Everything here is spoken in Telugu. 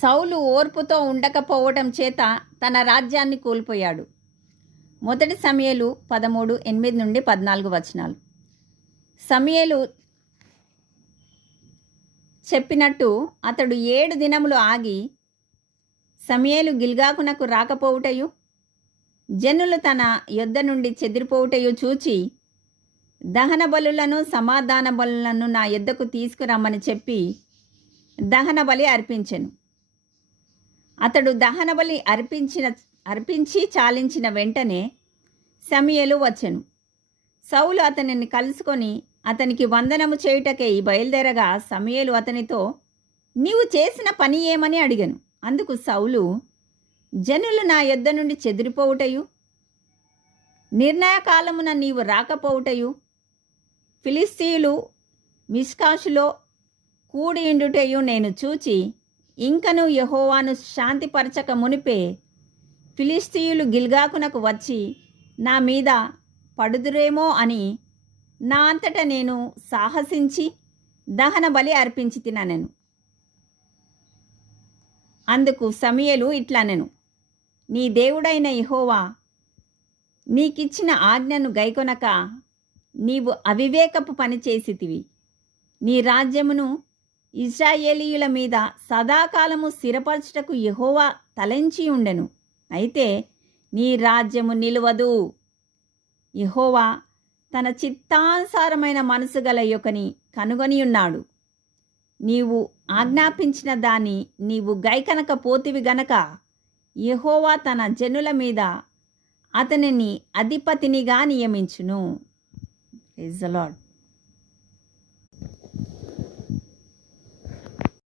సౌలు ఓర్పుతో ఉండకపోవటం చేత తన రాజ్యాన్ని కోల్పోయాడు. 1 సమూయేలు 13:8-14 సమూయేలు చెప్పినట్టు అతడు 7 దినములు ఆగి సమూయేలు గిల్గాకునకు రాకపోవుటయు జనులు తన యొద్ద నుండి చెదిరిపోవుటయు చూచి దహన బలులను సమాధాన బలులను నా యొద్దకు తీసుకురమ్మని చెప్పి దహన బలి అర్పించెను. అతడు దహన బలి అర్పించి చాలించిన వెంటనే సమూయేలు వచ్చెను. సౌలు అతనిని కలుసుకొని అతనికి వందనము చేయుటకై బయలుదేరగా సమూయేలు అతనితో, నీవు చేసిన పని ఏమని అడిగెను. అందుకు సౌలు, జనులు నా యొద్ద నుండి చెదిరిపోవుటయు నిర్ణయకాలమున నీవు రాకపోవుటయు ఫిలిస్తీయులు మిష్కాషులో కూడియుండుటయు నేను చూచి ఇంకను యెహోవాను శాంతిపరచక మునిపే ఫిలిస్తీయులు గిల్గాకునకు వచ్చి నా మీద పడుదురేమో అని నా అంతట నేను సాహసించి దహన బలి అర్పించి తిననెను. అందుకు సమూయేలు ఇట్లనెను, నీ దేవుడైన యెహోవా నీకిచ్చిన ఆజ్ఞను గైకొనక నీవు అవివేకపు పని చేసితివి. నీ రాజ్యమును ఇశ్రాయేలీయుల మీద సదాకాలము స్థిరపరచుటకు యెహోవా తలంచి ఉండెను. అయితే నీ రాజ్యము నిలువదు. యెహోవా తన చిత్తానుసారమైన మనసు గల యొక్కని కనుగొని ఉన్నాడు. నీవు ఆజ్ఞాపించిన దాన్ని నీవు గైకనకపోతివి గనక యెహోవా తన జనుల మీద అతనిని అధిపతినిగా నియమించును. Praise the lord.